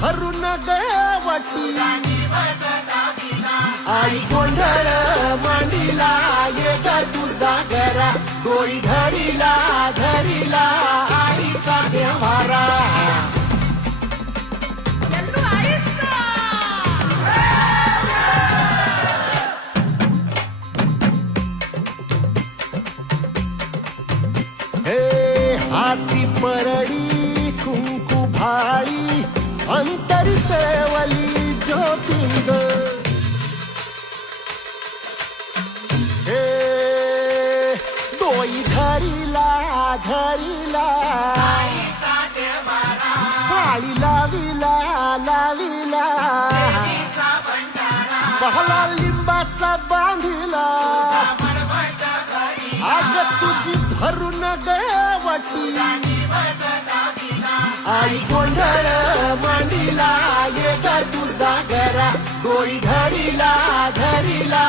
भरून गवटी आई गोंधळ मांडीला ये ग तुझा घरा डोई धरीला धरीला आईचा देवारा हाती परडी कुंकू भाळी अंतरी सेवली ज्योतिंग हे डोई धरीला धरीला भाळी लाविला लाविला पहला लिंबाचा बांधिला आग तुझी भरून गवटी आई गोंधळ मांडीला ये ग तुझा घरा डोई धरीला धरीला